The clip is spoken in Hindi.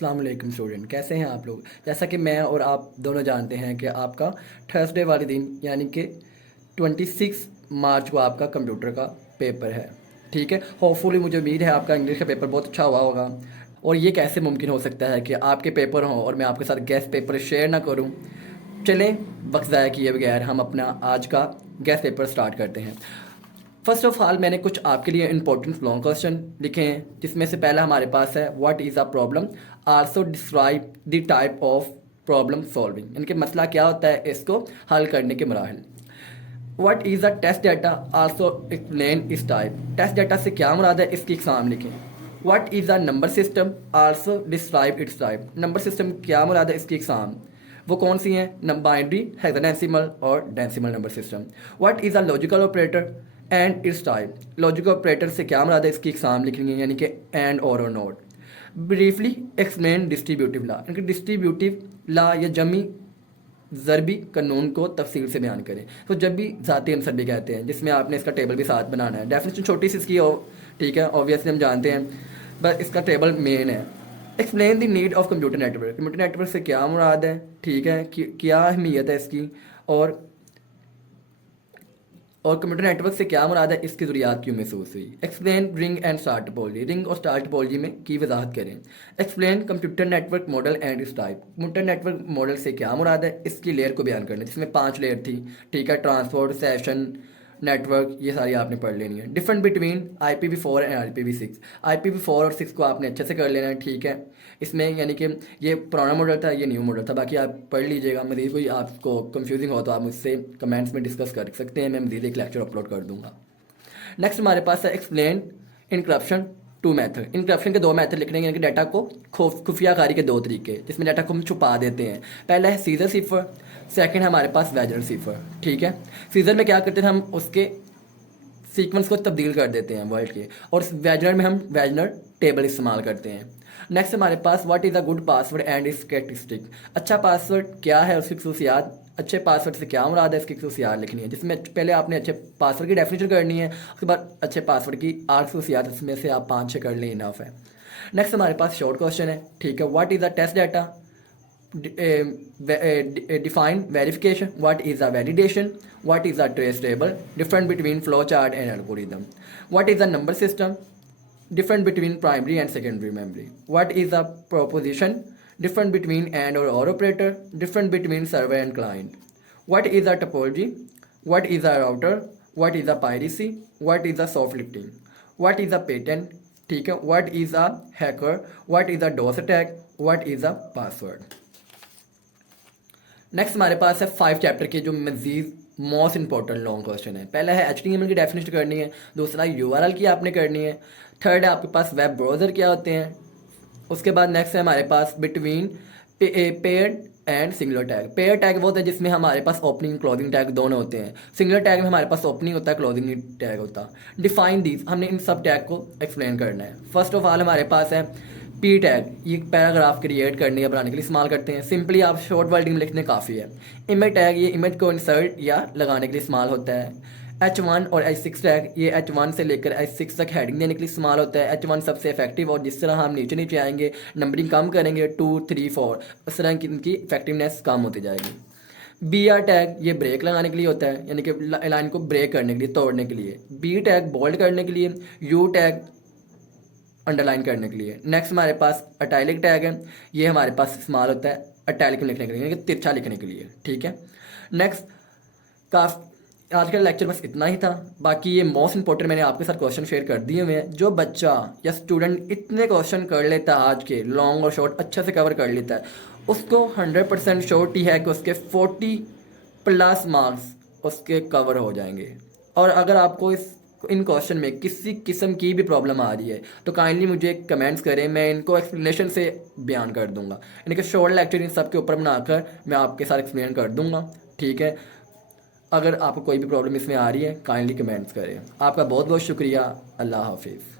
अस्सलाम वालेकुम स्टूडेंट, कैसे हैं आप लोग। जैसा कि मैं और आप दोनों जानते हैं कि आपका थर्सडे वाले दिन यानी कि 26 मार्च को आपका कंप्यूटर का पेपर है। ठीक है, होपफुली मुझे उम्मीद है आपका इंग्लिश का पेपर बहुत अच्छा हुआ होगा। और ये कैसे मुमकिन हो सकता है कि आपके पेपर हों और मैं आपके साथ गेस्ट पेपर शेयर ना करूं। चलें, वक्त ज़ाया किए बगैर हम अपना आज का गेस्ट पेपर स्टार्ट करते हैं। फर्स्ट ऑफ ऑल मैंने कुछ आपके लिए इंपॉर्टेंट लॉन्ग क्वेश्चन लिखे हैं, जिसमें से पहला हमारे पास है what is a problem, also describe the type of problem solving, इनके मसला क्या होता है, इसको हल करने के मराहल। What is a test data, also explain इस टाइप, टेस्ट डाटा से क्या मुराद है, इसकी एग्जाम लिखें। What is a number system, also describe its type, number system क्या मुराद है, इसकी एग्जाम वो कौन सी हैं, बाइनरी, हेक्साडेसिमल और decimal number system. What is a logical operator and it's type, logical operator से क्या मुराद है, इसकी एग्जाम लिखनी है, यानी कि एंड और not. Briefly explain distributive law, यानी कि डिस्ट्रीब्यूटिव लॉ या जमी ज़रबी कानून को तफसील से बयान करें। तो जब भी ज़ाती अंसर भी कहते हैं, जिसमें आपने इसका टेबल भी साथ बनाना है। डेफिनेशन छोटी सी इसकी हो, ठीक है, ऑब्वियसली हम जानते हैं, बस इसका टेबल मेन है। Explain the need of computer network, computer network से क्या मुराद है, ठीक है, कि क्या अहमियत है इसकी, और कंप्यूटर नेटवर्क से क्या मुराद है, इसकी ज़रूरियात क्यों महसूस हुई। Explain ring and star topology, ring और स्टार टोपोलॉजी में की वजाहत करें। Explain computer network model and इस टाइप, कंप्यूटर नेटवर्क मॉडल से क्या मुराद है, इसकी लेयर को बयान करना, जिसमें 5 लेयर थी, ठीक है, ट्रांसपोर्ट, सेशन, नेटवर्क, ये सारी आपने पढ़ लेनी है। Different between IPv4 and IPv6, IPv4 और 6 को आपने अच्छे से कर लेना है, ठीक है। इसमें यानी कि ये पुराना मॉडल था, ये न्यू मॉडल था, बाकी आप पढ़ लीजिएगा। मज़ीद कोई आपको कंफ्यूजिंग हो तो आप मुझसे कमेंट्स में डिस्कस कर सकते हैं, मैं मज़ीद एक लेक्चर अपलोड कर दूंगा। नेक्स्ट हमारे पास है explain encryption two method, encryption के 2 मेथड लिखने हैं, यानी कि डाटा को खुफिया कारी के 2 तरीके, जिसमें डाटा को हम छुपा देते हैं। पहला है सीजर सिफर, सेकंड है हमारे पास वैजनर सिफर, ठीक है। सीजर में क्या करते हैं, हम उसके सीक्वेंस को तब्दील कर देते हैं वर्ड के, और वैजनर में हम वैजनर टेबल इस्तेमाल करते हैं। नेक्स्ट हमारे पास what is a good password and its characteristic, अच्छा पासवर्ड क्या है, उसकी खसूसियात, अच्छे पासवर्ड से क्या मुराद है, इसकी खसूसियात लिखनी है, जिसमें पहले आपने अच्छे पासवर्ड की डेफिनेशन करनी है, उसके बाद अच्छे पासवर्ड की 8 खसूसियात, इसमें से आप 5-6 कर लें, इनफ है। नेक्स्ट हमारे पास शॉर्ट क्वेश्चन है, ठीक है। What is a test data, define verification, what is a validation, what is a trace table, difference between flowchart and algorithm, what is a number system, difference between primary and secondary memory, what is a proposition, difference between and or operator, difference between server and client, what is a topology, what is a router, what is a piracy, what is a soft lifting, what is a patent, ठीक है, what is a hacker, what is a DOS attack, what is a password। Next हमारे पास है 5 चैप्टर के जो मजीद मोस्ट इंपॉर्टेंट लॉन्ग क्वेश्चन है। पहला है HTML की डेफिनेशन करनी है, दूसरा URL की आपने करनी है, थर्ड है आपके पास वेब ब्राउज़र क्या होते हैं, उसके बाद नेक्स्ट है हमारे पास between paired and singular tag. Pair tag वो होता है जिसमें हमारे पास ओपनिंग क्लोजिंग टैग दोनों होते हैं, सिंगुलर टैग में हमारे पास ओपनिंग होता है, क्लोजिंग टैग होता है। डिफाइन दीज, हमने इन सब टैग को एक्सप्लेन करना है। फर्स्ट ऑफ ऑल हमारे पास है पी टैग, ये पैराग्राफ क्रिएट करने या बनाने के लिए इस्तेमाल करते हैं, सिंपली आप शॉर्ट वर्डिंग में लिखने काफ़ी है। इमेज टैग, ये इमेज को इंसर्ट या लगाने के लिए इस्तेमाल होता है। H1 और H6 टैग, ये H1 से लेकर H6 तक हेडिंग देने के लिए इस्तेमाल होता है। H1 सबसे इफेक्टिव, और जिस तरह हम नीचे नीचे आएंगे नंबरिंग कम करेंगे 2, 3, 4, उस तरह की इनकी इफेक्टिवनेस कम होती जाएगी। BR टैग, ये ब्रेक लगाने के लिए होता है, यानी कि लाइन को ब्रेक करने के लिए, तोड़ने के लिए। B टैग बोल्ड करने के लिए, U टैग अंडरलाइन करने के लिए। नेक्स्ट हमारे पास अटैलिक टैग है, ये हमारे पास इस्तेमाल होता है अटैलिक में लिखने के लिए, यानी कि तिरछा लिखने के लिए, ठीक है। नेक्स्ट काफ आज का लेक्चर बस इतना ही था, बाकी ये मोस्ट इंपॉर्टेंट मैंने आपके साथ क्वेश्चन शेयर कर दिए हुए हैं। जो बच्चा या स्टूडेंट इतने क्वेश्चन कर लेता है, आज के लॉन्ग और शॉर्ट अच्छे से कवर कर लेता है, उसको 100% श्योरिटी है कि उसके 40+ मार्क्स उसके कवर हो जाएंगे। और अगर आपको इन क्वेश्चन में किसी किस्म की भी प्रॉब्लम आ रही है तो काइंडली मुझे कमेंट्स करें, मैं इनको एक्सप्लेनेशन से बयान कर दूंगा, यानी कि शॉर्ट लेक्चर इन सब के ऊपर बनाकर मैं आपके साथ एक्सप्लेन कर दूंगा, ठीक है। अगर आपको कोई भी प्रॉब्लम इसमें आ रही है काइंडली कमेंट्स करें। आपका बहुत बहुत शुक्रिया। अल्लाह हाफिज़।